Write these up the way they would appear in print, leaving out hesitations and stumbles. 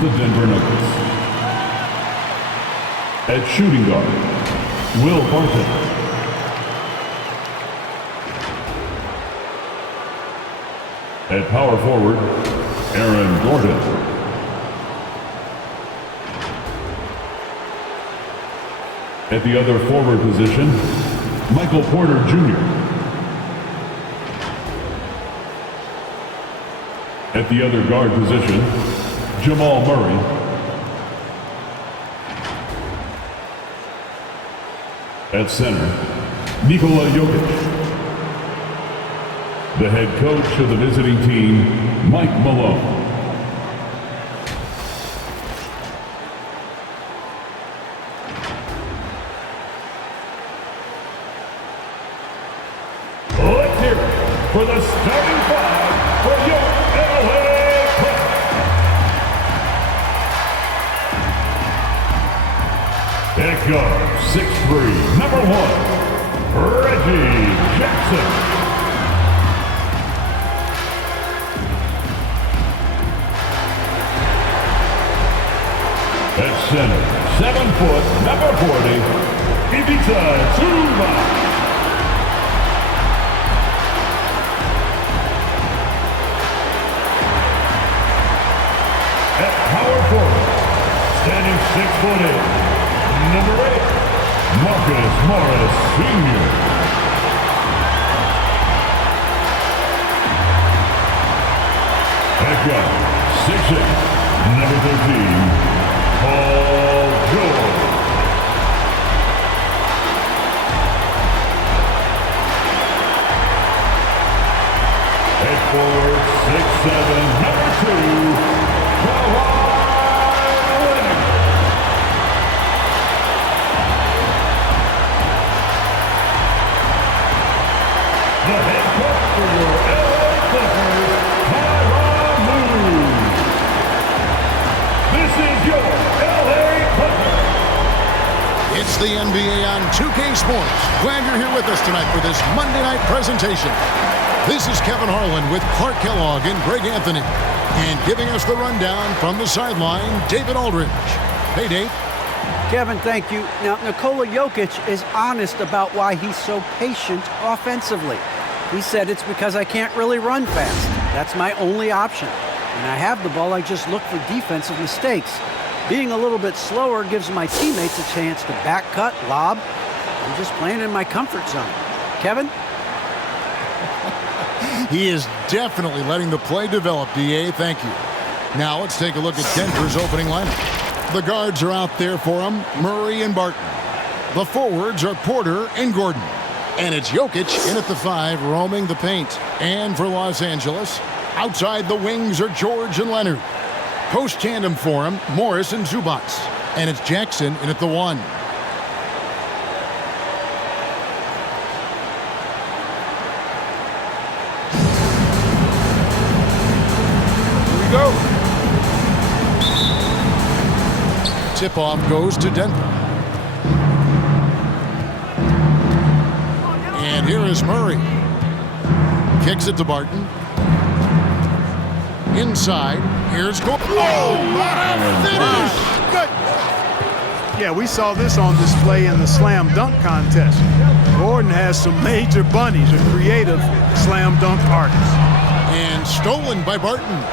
the Denver Nuggets. At shooting guard, Will Barton. At power forward, Aaron Gordon. At the other forward position, Michael Porter Jr. At the other guard position, Jamal Murray. At center, Nikola Jokic. The head coach of the visiting team, Mike Malone. Let's hear it for the starting five for your LA Clippers. At guard, 6'3", number 1, Reggie Jackson. At center, 7 foot, number 40, Ivica Zubac. At power forward, standing 6 foot in, number 8, Marcus Morris Sr. At guard, 6'8", number 13, Paul George. At forward, 6'7", number 2, Kawhi Leonard. The head coach for your LA Clippers, Tyronn Lue. This is your LA Clippers. It's the NBA on 2K Sports. Glad you're here with us tonight for this Monday night presentation. This is Kevin Harlan with Clark Kellogg and Greg Anthony. And giving us the rundown from the sideline, David Aldridge. Hey, Dave. Kevin, thank you. Now, Nikola Jokic is honest about why he's so patient offensively. He said it's because I can't really run fast. That's my only option. When I have the ball, I just look for defensive mistakes. Being a little bit slower gives my teammates a chance to back cut, lob. I'm just playing in my comfort zone. Kevin? He is definitely letting the play develop, DA. Thank you. Now let's take a look at Denver's opening lineup. The guards are out there for him, Murray and Barton. The forwards are Porter and Gordon. And it's Jokic in at the 5, roaming the paint. And for Los Angeles, outside the wings are George and Leonard. Post tandem for him, Morris and Zubac. And it's Jackson in at the 1. Here we go. Tip-off goes to Denver. And here is Murray. Kicks it to Barton. Inside, here's Gordon. Oh, what a finish! Good. Yeah, we saw this on display in the slam dunk contest. Gordon has some major bunnies, a creative slam dunk artist. And stolen by Barton.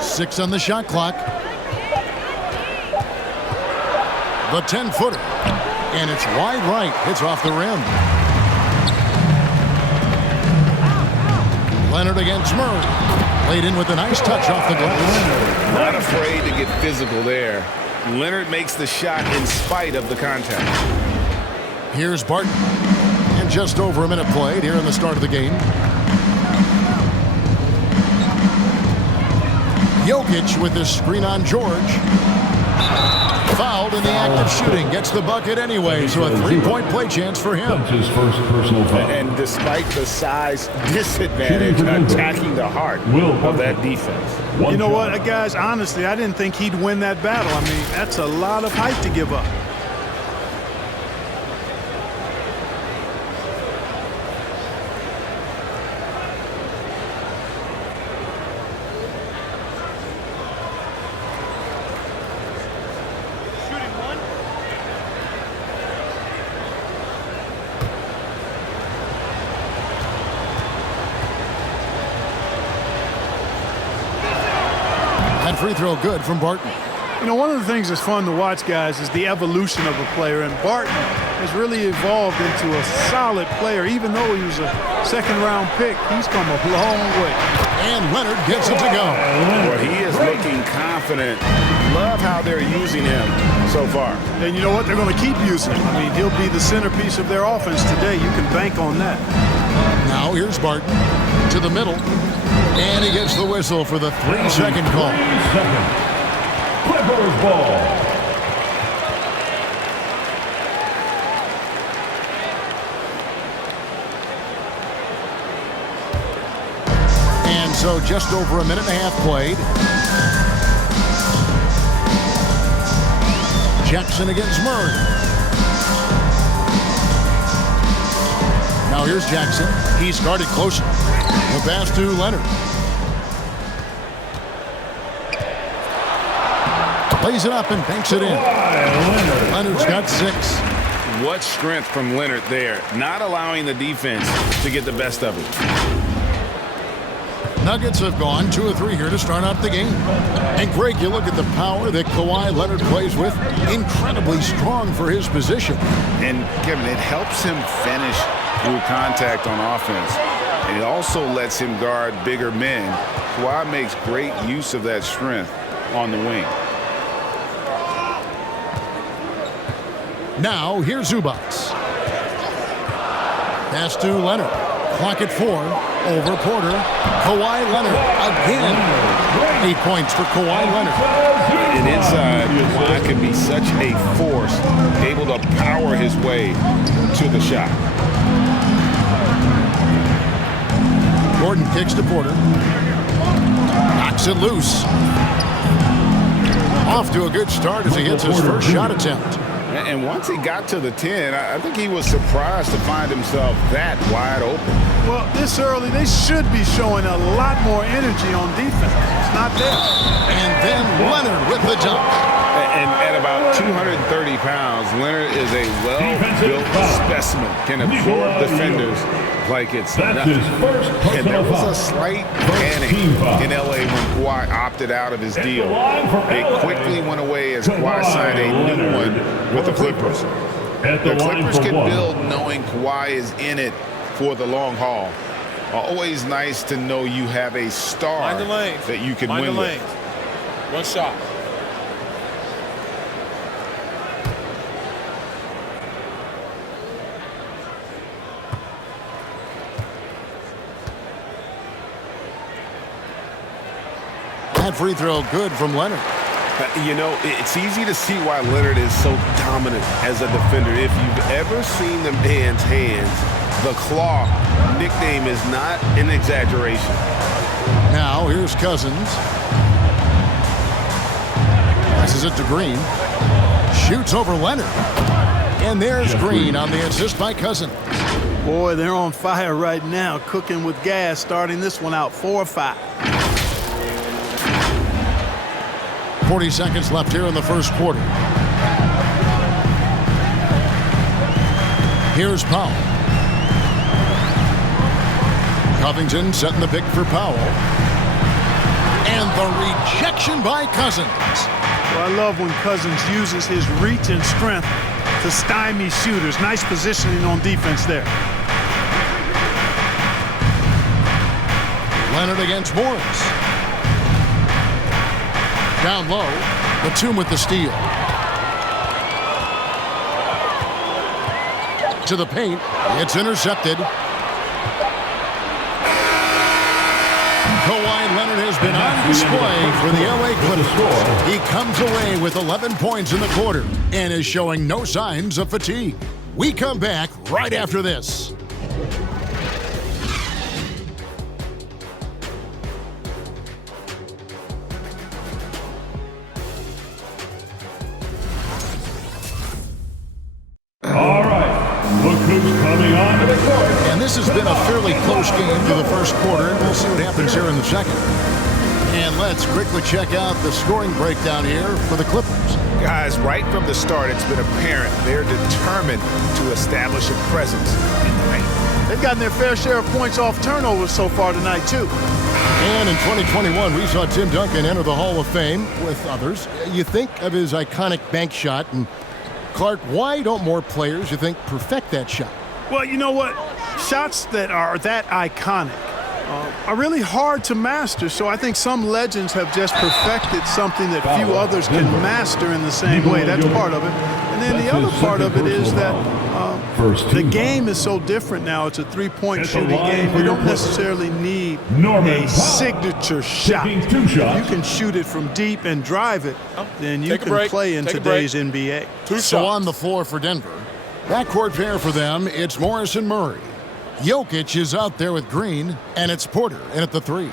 Six on the shot clock. The 10-footer. And it's wide right. It's off the rim. Leonard against Murray. Laid in with a nice touch off the glass. Not afraid to get physical there. Leonard makes the shot in spite of the contact. Here's Barton. And just over a minute played here in the start of the game. Jokic with this screen on George. Fouled in the act of shooting. Gets the bucket anyway, so a 3-point play chance for him. That's his first personal foul. And despite the size disadvantage, attacking the heart of that defense. You know what, guys, honestly, I didn't think he'd win that battle. I mean, that's a lot of height to give up. That free throw good from Barton. You know, one of the things that's fun to watch, guys, is the evolution of a player. And Barton has really evolved into a solid player. Even though he was a second-round pick, he's come a long way. And Leonard gets it to go. Well, he is looking confident. Love how they're using him so far. And you know what? They're going to keep using him. I mean, he'll be the centerpiece of their offense today. You can bank on that. Now here's Barton to the middle. And he gets the whistle for the 3-second call. 3 seconds. Clippers ball. And so just over a minute and a half played. Jackson against Murray. Now here's Jackson. He's guarded closer. The pass to Leonard. Plays it up and banks it in. Leonard's got 6. What strength from Leonard there, not allowing the defense to get the best of it. Nuggets have gone 2 of 3 here to start out the game. And Greg, you look at the power that Kawhi Leonard plays with. Incredibly strong for his position. And Kevin, it helps him finish through contact on offense. And it also lets him guard bigger men. Kawhi makes great use of that strength on the wing. Now, here's Zubac. Pass to Leonard. Clock at 4. Over Porter. Kawhi Leonard again. 8 points for Kawhi Leonard. And inside, Kawhi can be such a force, able to power his way to the shot. Gordon kicks to Porter. Knocks it loose. Off to a good start as he hits his first shot attempt. And once he got to the 10, I think he was surprised to find himself that wide open. Well, this early, they should be showing a lot more energy on defense. It's not there. And then Leonard with the dunk. And at about 230 pounds, Leonard is a well-built specimen, can absorb defenders like it's nothing. And there was a slight panic in L.A. when Kawhi opted out of his deal. It quickly went away as Kawhi signed a new one with the Clippers. The Clippers can build knowing Kawhi is in it for the long haul. Always nice to know you have a star that you can win with. One shot. That free throw good from Leonard. You know, it's easy to see why Leonard is so dominant as a defender. If you've ever seen the man's hands, the claw nickname is not an exaggeration. Now here's Cousins. Passes it to Green. Shoots over Leonard. And there's Green on the assist by Cousins. Boy, they're on fire right now, cooking with gas, starting this one out 4-5. 40 seconds left here in the first quarter. Here's Powell. Covington setting the pick for Powell. And the rejection by Cousins. Well, I love when Cousins uses his reach and strength to stymie shooters. Nice positioning on defense there. Leonard against Morris. Down low, Batum with the steal. To the paint, it's intercepted. Kawhi Leonard has been on display for the LA Clippers. He comes away with 11 points in the quarter and is showing no signs of fatigue. We come back right after this. All right, look who's coming onto the court. And this has been a fairly close game through the first quarter, and we'll see what happens here in the second. And let's quickly check out the scoring breakdown here for the Clippers. Guys, right from the start, it's been apparent they're determined to establish a presence in the paint. They've gotten their fair share of points off turnovers so far tonight, too. And in 2021, we saw Tim Duncan enter the Hall of Fame with others. You think of his iconic bank shot, and Clark, why don't more players, you think, perfect that shot? Well, you know what? Shots that are that iconic are really hard to master, so I think some legends have just perfected something that few others can master in the same way. That's part of it. And then the other part of it is that the game is so different now. It's a three-point shooting game. You don't necessarily need a signature shot. If you can shoot it from deep and drive it, then you can play in today's NBA. So on the floor for Denver, backcourt pair for them, it's Morris and Murray. Jokic is out there with Green, and it's Porter in at the three.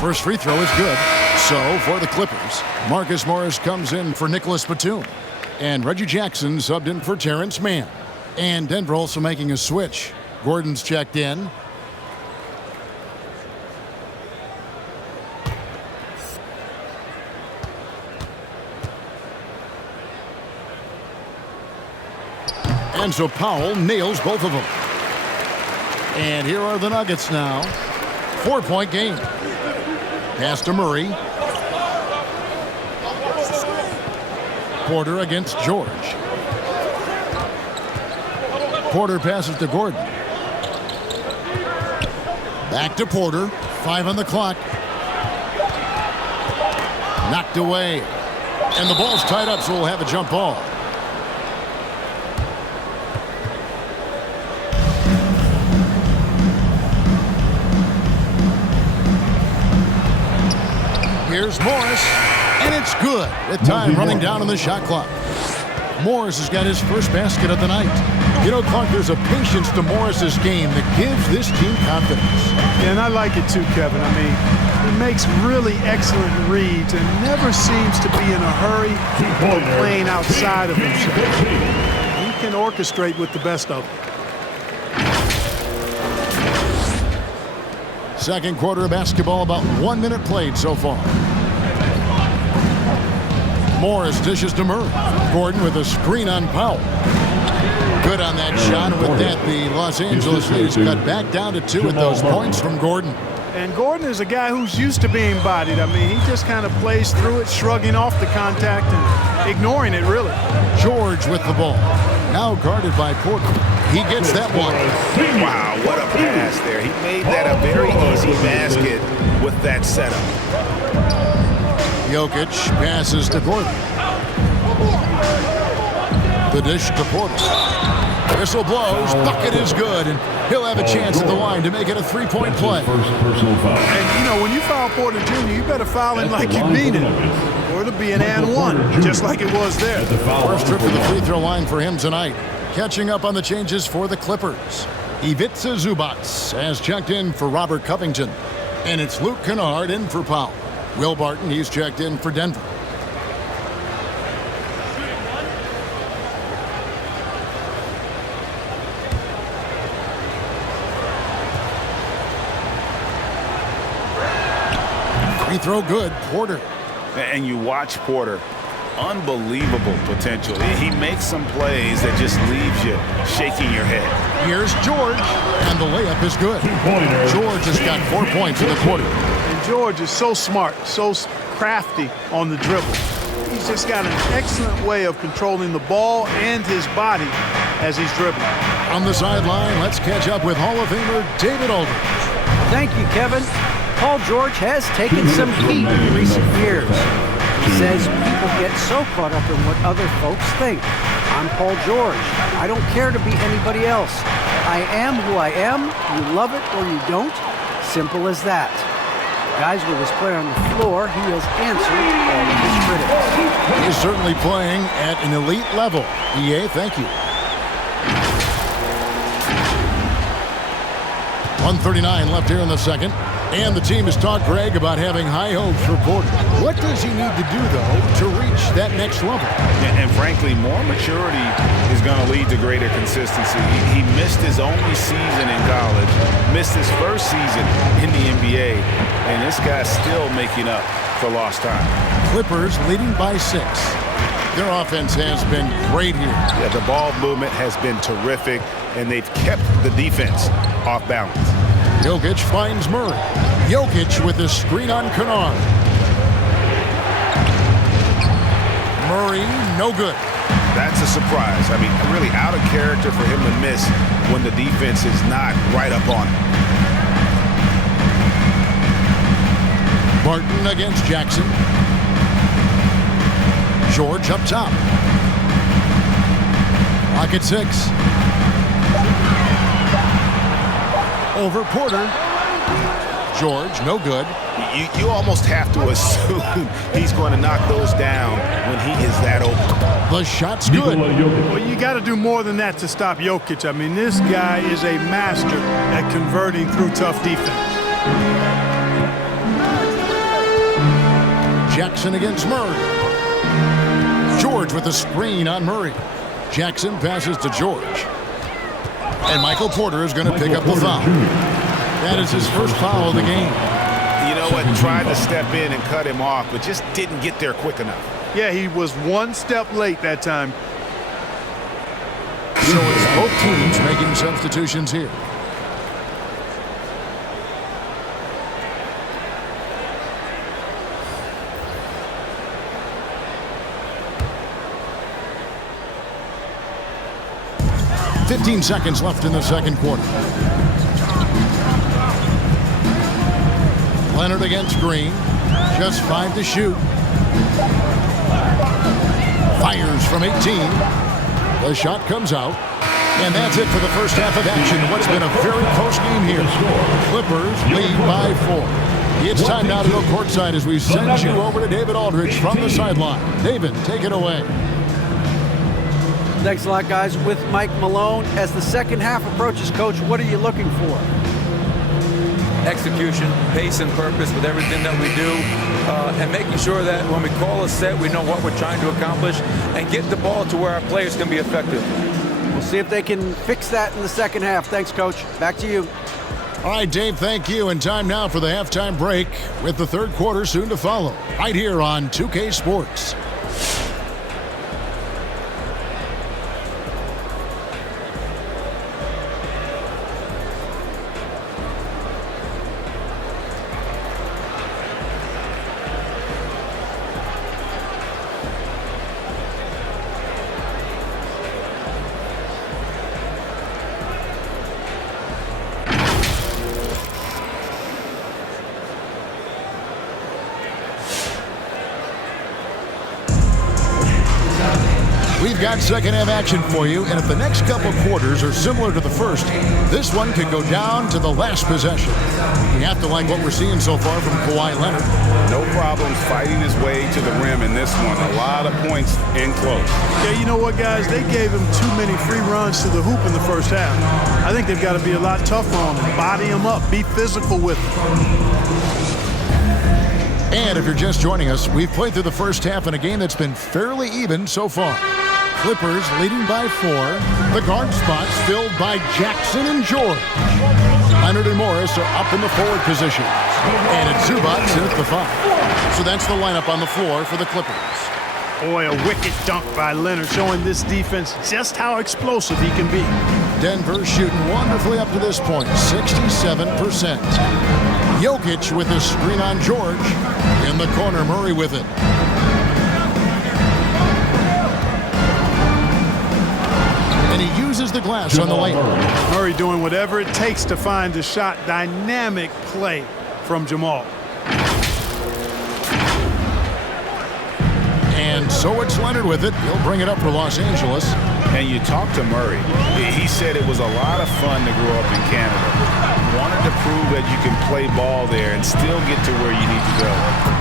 First free throw is good. So for the Clippers, Marcus Morris comes in for Nicholas Batum. And Reggie Jackson subbed in for Terrence Mann. And Denver also making a switch. Gordon's checked in. And so Powell nails both of them. And here are the Nuggets now. 4-point game. Pass to Murray. Porter against George. Porter passes to Gordon. Back to Porter. 5 on the clock. Knocked away. And the ball's tied up, so we'll have a jump ball. Here's Morris, and it's good with time running down on the shot clock. Morris has got his first basket of the night. You know, Clark, there's a patience to Morris's game that gives this team confidence. Yeah, and I like it too, Kevin. I mean, he makes really excellent reads and never seems to be in a hurry or playing outside of himself. He can orchestrate with the best of them. Second quarter of basketball, about 1 minute played so far. Morris dishes to Murray. Gordon with a screen on Powell. Good on that shot. And with that, the Los Angeles Lakers cut back down to 2 with those points from Gordon. And Gordon is a guy who's used to being bodied. I mean, he just kind of plays through it, shrugging off the contact and ignoring it, really. George with the ball. Now guarded by Porter. He gets that one. Wow, what a pass there. He made that a very easy basket with that setup. Jokic passes to Gordon. The dish to Porter. Whistle blows. Bucket is good, and he'll have a chance at the line to make it a three-point play. First personal foul. And, you know, when you foul Porter Jr., you better foul him like you mean it, or it'll be an and one, just like it was there. First trip to the free throw line for him tonight. Catching up on the changes for the Clippers. Ivica Zubac has checked in for Robert Covington. And it's Luke Kennard in for Powell. Will Barton, he's checked in for Denver. Free throw good, Porter. And you watch Porter. Unbelievable potential. He makes some plays that just leaves you shaking your head. Here's George, and the layup is good. George has got 4 points in the quarter. And George is so smart, so crafty on the dribble. He's just got an excellent way of controlling the ball and his body as he's dribbling. On the sideline, let's catch up with Hall of Famer David Aldridge. Thank you, Kevin. Paul George has taken some heat in recent years. He says people get so caught up in what other folks think. I'm Paul George. I don't care to be anybody else. I am who I am. You love it or you don't. Simple as that. Guys, with his play on the floor, he has answered all of his critics. He's certainly playing at an elite level. EA, thank you. 1:39 left here in the second. And the team has talked, Greg, about having high hopes for Porter. What does he need to do, though, to reach that next level? And frankly, more maturity is going to lead to greater consistency. He missed his only season in college, missed his first season in the NBA, and this guy's still making up for lost time. Clippers leading by 6. Their offense has been great here. Yeah, the ball movement has been terrific, and they've kept the defense off balance. Jokic finds Murray. Jokic with the screen on Kennard. Murray, no good. That's a surprise. I mean, really out of character for him to miss when the defense is not right up on him. Barton against Jackson. George up top. Lock at 6. Over Porter. George, no good. You almost have to assume he's going to knock those down when he is that open. The shot's good. Well, you got to do more than that to stop Jokic. I mean, this guy is a master at converting through tough defense. Jackson against Murray. George with a screen on Murray. Jackson passes to George. And Michael Porter is going to pick up the foul. That is his first foul of the game. You know what? Tried to step in and cut him off, but just didn't get there quick enough. Yeah, he was one step late that time. So it's both teams making substitutions here. .15 seconds left in the second quarter. Leonard against Green. Just 5 to shoot. Fires from 18. The shot comes out. And that's it for the first half of action. What's been a very close game here. Clippers lead by 4. It's time now to go courtside as we send you over to David Aldridge from the sideline. David, take it away. Thanks a lot, guys. With Mike Malone, as the second half approaches, Coach, what are you looking for? Execution, pace, and purpose with everything that we do, and making sure that when we call a set, we know what we're trying to accomplish and get the ball to where our players can be effective. We'll see if they can fix that in the second half. Thanks, Coach. Back to you. All right, Dave, thank you. And time now for the halftime break with the third quarter soon to follow. Right here on 2K Sports. We've got second half action for you, and if the next couple quarters are similar to the first, this one could go down to the last possession. We have to like what we're seeing so far from Kawhi Leonard. No problems fighting his way to the rim in this one. A lot of points in close. Yeah, you know what, guys? They gave him too many free runs to the hoop in the first half. I think they've got to be a lot tougher on him. Body him up. Be physical with him. And if you're just joining us, we've played through the first half in a game that's been fairly even so far. Clippers leading by 4. The guard spots filled by Jackson and George. Leonard and Morris are up in the forward position. And it's Zubats in at the 5. So that's the lineup on the floor for the Clippers. Boy, a wicked dunk by Leonard, showing this defense just how explosive he can be. Denver shooting wonderfully up to this point, 67%. Jokic with a screen on George. In the corner, Murray with it. And he uses the glass on the lane. Murray doing whatever it takes to find the shot. Dynamic play from Jamal. And so it's Leonard with it. He'll bring it up for Los Angeles. And you talk to Murray. He said it was a lot of fun to grow up in Canada. wanted to prove that you can play ball there and still get to where you need to go.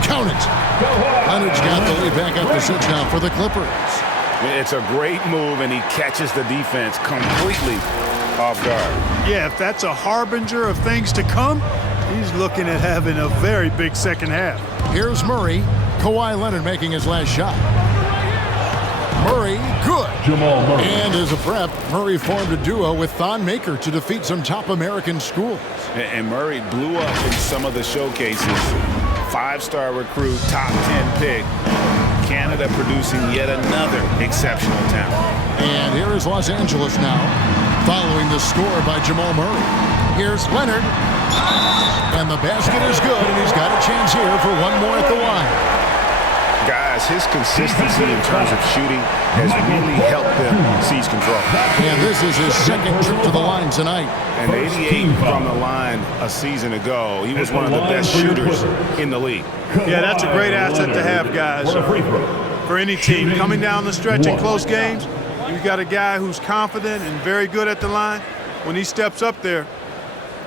Count it. Leonard's got the lead back up to 6 now for the Clippers. It's a great move, and he catches the defense completely off guard. Yeah, if that's a harbinger of things to come, he's looking at having a very big second half. Here's Murray. Kawhi Leonard making his last shot. Murray, good. Jamal Murray. And as a prep, Murray formed a duo with Thon Maker to defeat some top American schools. And Murray blew up in some of the showcases. 5-star recruit, top 10 pick. Canada producing yet another exceptional talent. And here is Los Angeles now, following the score by Jamal Murray. Here's Leonard. And the basket is good, and he's got a chance here for one more at the line. Guys, his consistency in terms of shooting has really helped them seize control. And this is his second trip to the line tonight. And 88 from the line a season ago. He was one of the best shooters in the league. Yeah, that's a great asset to have, guys, for any team. Coming down the stretch in close games, you've got a guy who's confident and very good at the line. When he steps up there,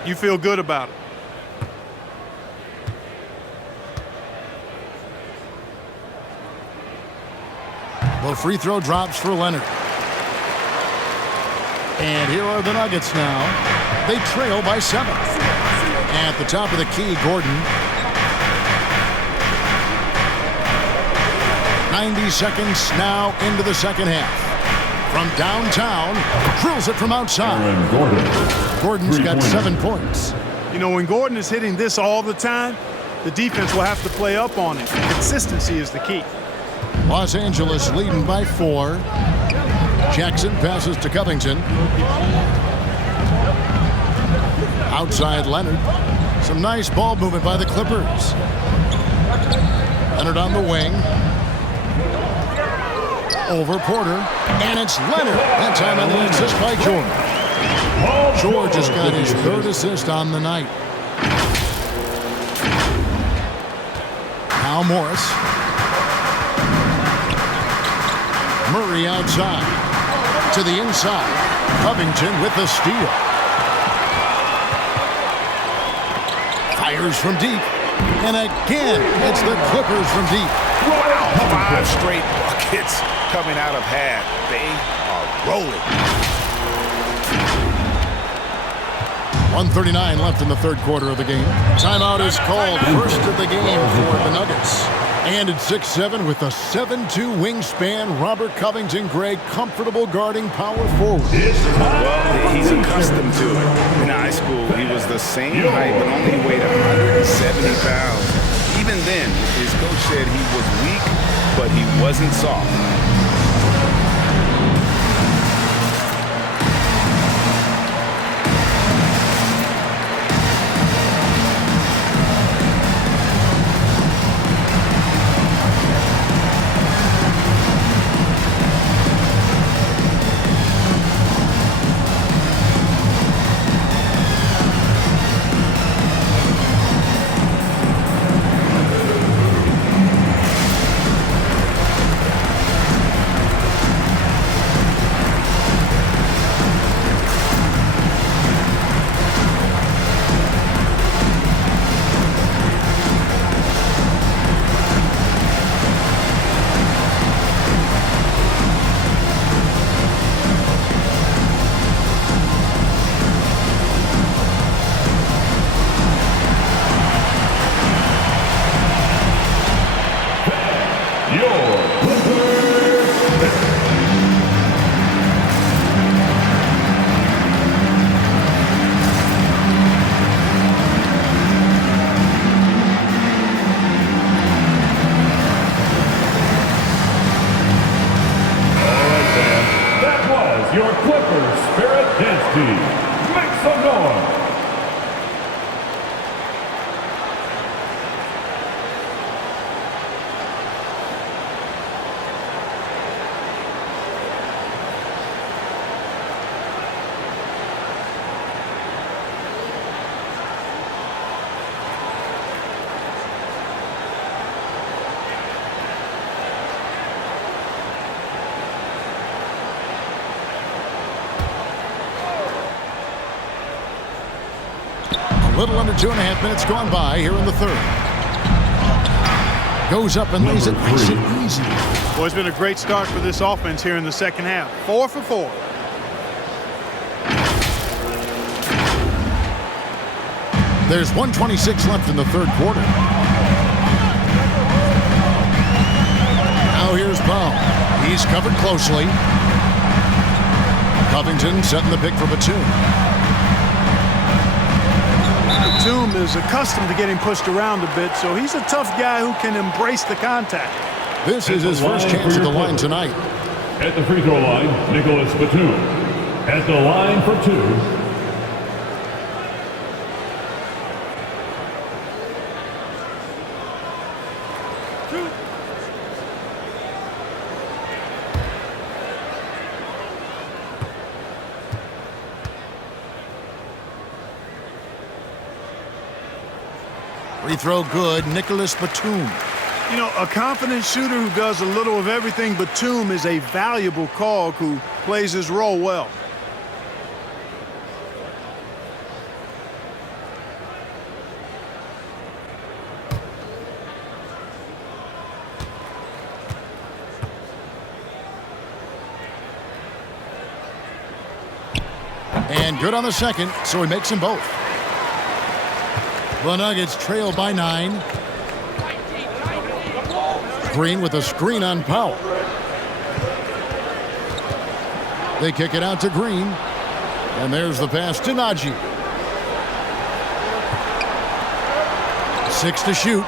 you feel good about it. The free throw drops for Leonard. And here are the Nuggets now. They trail by 7. At the top of the key, Gordon. 90 seconds now into the second half. From downtown, drills it from outside. Gordon's got 7 points. You know, when Gordon is hitting this all the time, the defense will have to play up on it. Consistency is the key. Los Angeles leading by 4. Jackson passes to Covington. Outside Leonard. Some nice ball movement by the Clippers. Leonard on the wing. Over Porter. And it's Leonard. That time on the assist by George. George has got his 3rd assist on the night. Now Morris. Murray outside. To the inside. Covington with the steal. Fires from deep. And again, it's the Clippers from deep. Wow, 5 straight buckets coming out of half. They are rolling. 1:39 left in the 3rd quarter of the game. Timeout is called. First of the game for the Nuggets. And at 6'7" with a 7'2" wingspan, Robert Covington, Greg, comfortable guarding power forward. Well, he's accustomed to it. In high school, he was the same height, but only weighed 170 pounds. Even then, his coach said he was weak, but he wasn't soft. Little under 2.5 minutes gone by here in the third. Goes up and lays it nice and easy. Well, it's been a great start for this offense here in the second half. 4 for 4. There's 1:26 left in the third quarter. Now here's Powell. He's covered closely. Covington setting the pick for Batum. Batum is accustomed to getting pushed around a bit, so he's a tough guy who can embrace the contact. This is his first chance at the line tonight. At the free throw line, Nicholas Batum. At the line for 2. Free throw good, Nicholas Batum. You know, a confident shooter who does a little of everything. Batum is a valuable cog who plays his role well. And good on the second, so he makes them both. The Nuggets trail by 9. Green with a screen on Powell. They kick it out to Green. And there's the pass to Najee. 6 to shoot.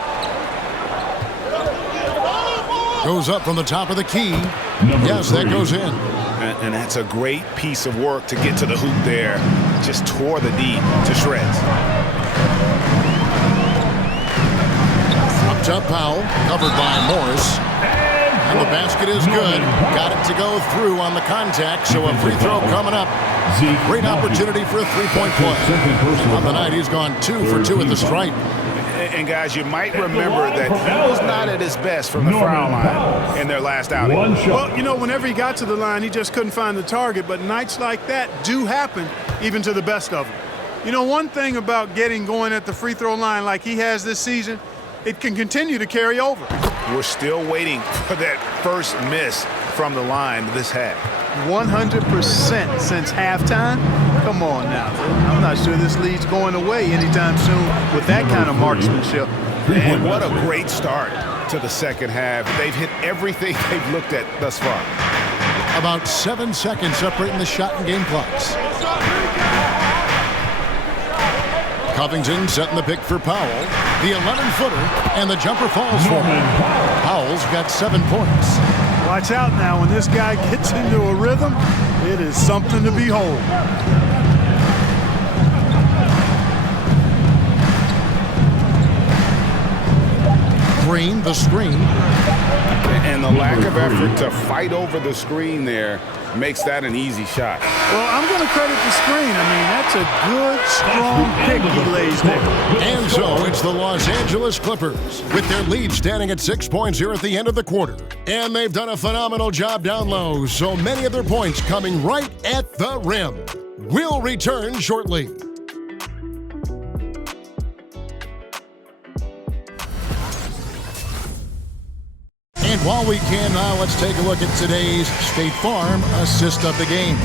Goes up from the top of the key. Yes, that goes in. And that's a great piece of work to get to the hoop there. Just tore the D to shreds. Up top, Powell, covered by Morris. And the basket is good. Got it to go through on the contact, so a free throw coming up. Great opportunity for a three-point play. On the night, he's gone 2 for 2 at the stripe. And guys, you might remember that he was not at his best from the foul line in their last outing. Well, you know, whenever he got to the line, he just couldn't find the target. But nights like that do happen, even to the best of them. You know, one thing about getting going at the free throw line like he has this season, it can continue to carry over. We're still waiting for that first miss from the line this half. 100% since halftime? Come on now. I'm not sure this lead's going away anytime soon with that kind of marksmanship. And what a great start to the second half. They've hit everything they've looked at thus far. About 7 seconds separating the shot and game clocks. Covington setting the pick for Powell. The 11-footer, and the jumper falls for him. Powell's got 7 points. Watch out now. When this guy gets into a rhythm, it is something to behold. Green, the screen. And the lack of effort to fight over the screen there makes that an easy shot. Well, I'm going to credit the screen. I mean, that's a good, strong pick he lays there. And so it's the Los Angeles Clippers with their lead standing at 6 points here at the end of the quarter. And they've done a phenomenal job down low, so many of their points coming right at the rim. We'll return shortly. And while we can now, let's take a look at today's State Farm assist of the game.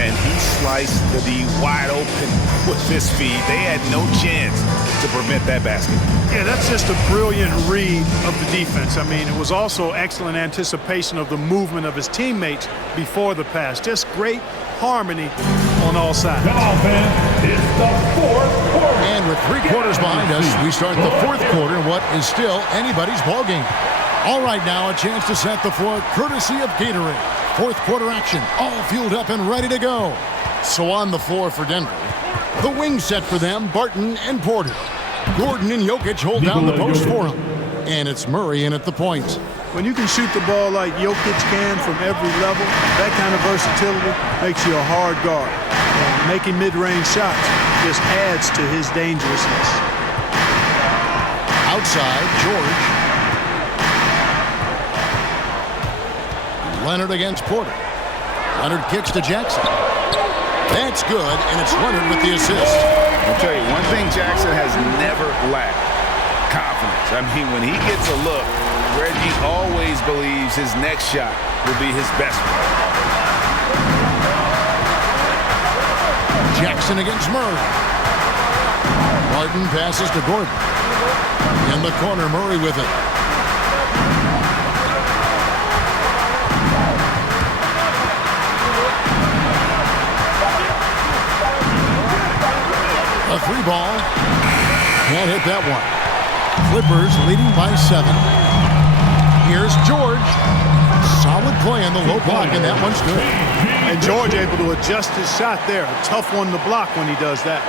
And he sliced the D wide open with his feet. They had no chance to prevent that basket. Yeah, that's just a brilliant read of the defense. I mean, it was also excellent anticipation of the movement of his teammates before the pass. Just great harmony on all sides. Come on, fans. It's the fourth quarter. And with 3 quarters behind us, we start the fourth quarter, what is still anybody's ballgame. All right, now a chance to set the floor courtesy of Gatorade. Fourth quarter action, all fueled up and ready to go. So on the floor for Denver, the wing set for them, Barton and Porter. Gordon and Jokic hold down the post for him. And it's Murray in at the point. When you can shoot the ball like Jokic can from every level, that kind of versatility makes you a hard guard. And making mid-range shots just adds to his dangerousness. Outside, George. Leonard against Porter. Leonard kicks to Jackson. That's good, and it's Leonard with the assist. I'll tell you, one thing Jackson has never lacked, confidence. I mean, when he gets a look, Reggie always believes his next shot will be his best one. Jackson against Murray. Martin passes to Gordon. In the corner, Murray with it. A 3-ball. Can't hit that one. Clippers leading by 7. Here's George. Solid play on the low block, and that one's good. And George able to adjust his shot there. A tough one to block when he does that.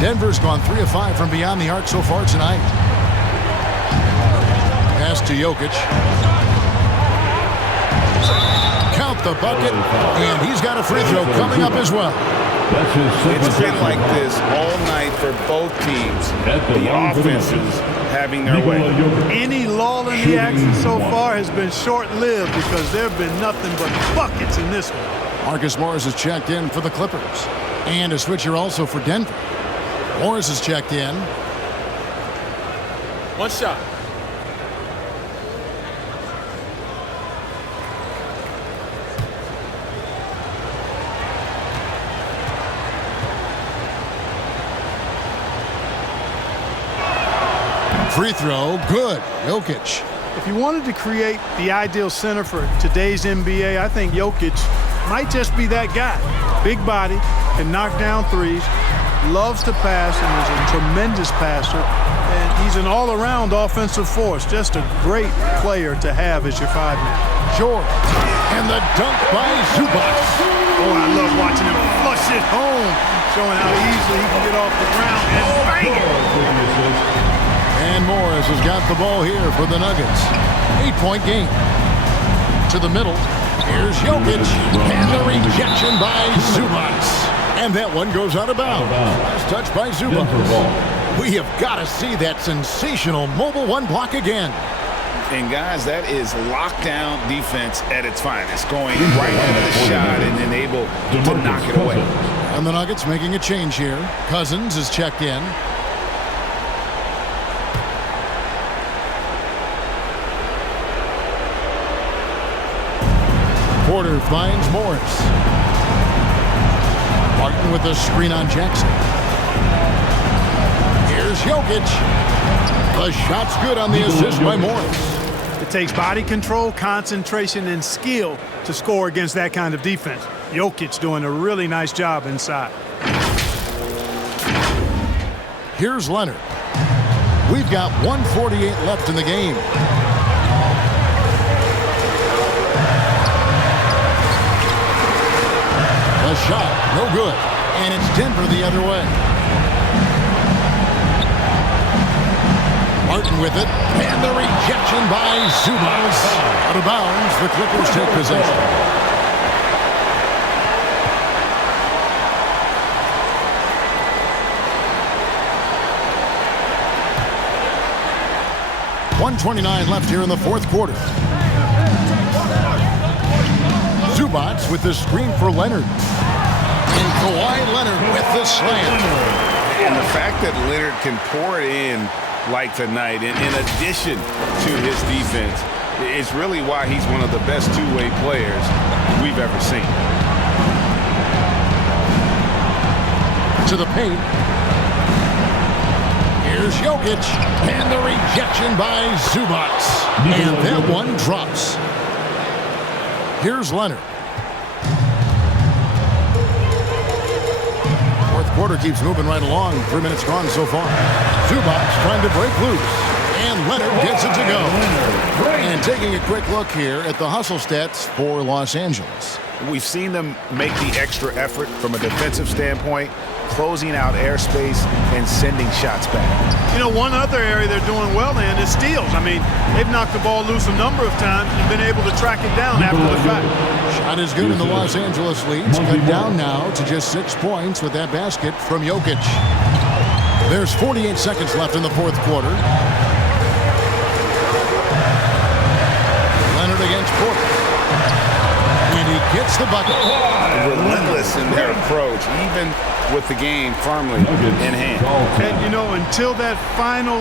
Denver's gone 3 of 5 from beyond the arc so far tonight. Pass to Jokic. Count the bucket, and he's got a free throw coming up as well. It's been like this all night for both teams. The offenses having their way. Any lull in the action so far has been short-lived because there have been nothing but buckets in this one. Marcus Morris has checked in for the Clippers. And a switcher also for Denver. Morris has checked in. One shot. Free throw, good. Jokic. If you wanted to create the ideal center for today's NBA, I think Jokic might just be that guy. Big body, can knock down threes, loves to pass, and is a tremendous passer. And he's an all-around offensive force. Just a great player to have as your 5-man. George. And the dunk by Zubac. Oh, I love watching him flush it home, showing how easily he can get off the ground and bang it. And Morris has got the ball here for the Nuggets. 8-point game. To the middle. Here's Jokic. And the rejection by Zubac. And that one goes out of bounds. Last touch by Zubac. We have got to see that sensational mobile one block again. And guys, that is lockdown defense at its finest. Going right into the shot and then able to knock it away. And the Nuggets making a change here. Cousins is checked in. Porter finds Morris. Martin with a screen on Jackson. Here's Jokic. The shot's good on the assist by Morris. It takes body control, concentration, and skill to score against that kind of defense. Jokic doing a really nice job inside. Here's Leonard. We've got 1:48 left in the game. A shot, no good. And it's Denver the other way. Martin with it. And the rejection by Zubac. Out of bounds, the Clippers take possession. .129 left here in the fourth quarter. Zubac with the screen for Leonard. And Kawhi Leonard with the slam. And the fact that Leonard can pour it in like tonight, in addition to his defense, is really why he's one of the best two-way players we've ever seen. To the paint. Here's Jokic. And the rejection by Zubac. And that one drops. Here's Leonard. Fourth quarter keeps moving right along. 3 minutes gone so far. Zubac trying to break loose. And Leonard gets it to go. And taking a quick look here at the hustle stats for Los Angeles. We've seen them make the extra effort from a defensive standpoint, closing out airspace and sending shots back. You know, one other area they're doing well in is steals. I mean, they've knocked the ball loose a number of times and been able to track it down after the fact. Shot is good in the Los Angeles leads. Cut down now to just 6 points with that basket from Jokic. There's 48 seconds left in the fourth quarter. Leonard against Porter. gets the bucket. Relentless in their approach, even with the game firmly in hand. And, you know, until that final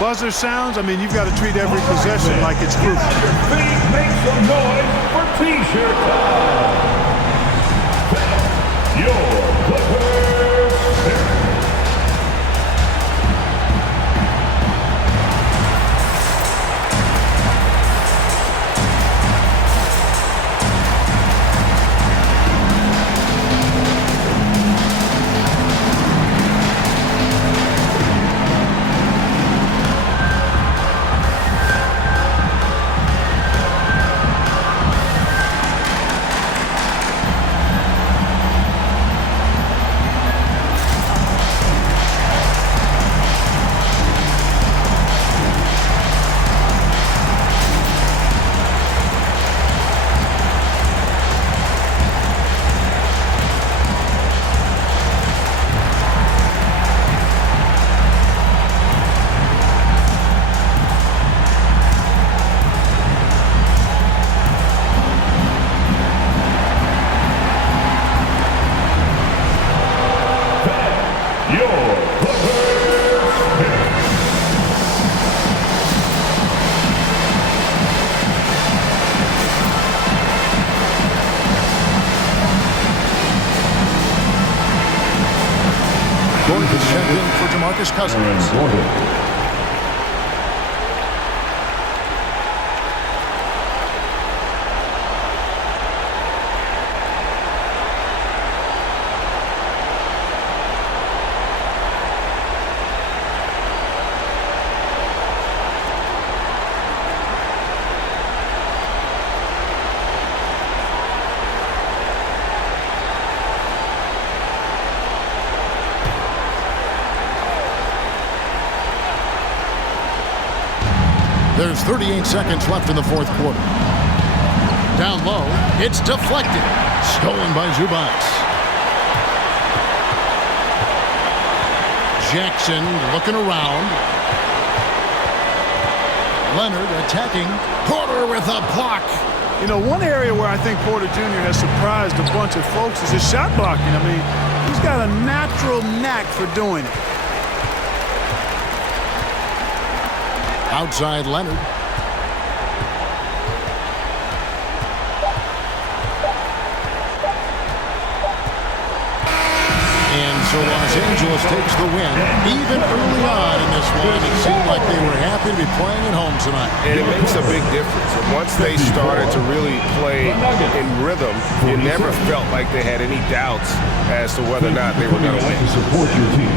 buzzer sounds, I mean, you've got to treat every possession like it's crucial. Your feet, make some noise for T-shirt time. Your Clippers Spirit. Cousins. There's 38 seconds left in the fourth quarter. Down low, it's deflected. Stolen by Zubac. Jackson looking around. Leonard attacking. Porter with a block. You know, one area where I think Porter Jr. has surprised a bunch of folks is his shot blocking. I mean, he's got a natural knack for doing it. Outside Leonard. And so Los Angeles takes the win. Even early on in this one, it seemed like they were happy to be playing at home tonight. And it makes a big difference. Once they started to really play in rhythm, it never felt like they had any doubts as to whether or not they were going to win.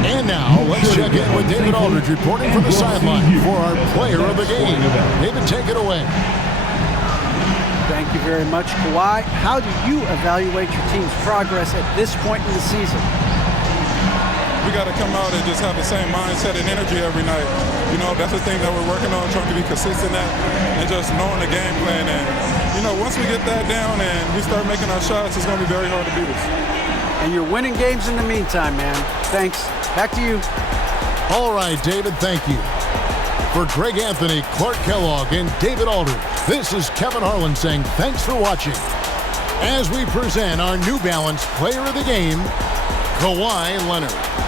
And now, let's check in with David Aldridge reporting from the sideline for our player of the game. David, take it away. Thank you very much, Kawhi. How do you evaluate your team's progress at this point in the season? We got to come out and just have the same mindset and energy every night. You know, that's the thing that we're working on, trying to be consistent at, and just knowing the game plan. And, you know, once we get that down and we start making our shots, it's going to be very hard to beat us. And you're winning games in the meantime, man. Thanks. Back to you. All right, David, thank you. For Greg Anthony, Clark Kellogg, and David Aldridge, this is Kevin Harlan saying thanks for watching. As we present our New Balance Player of the Game, Kawhi Leonard.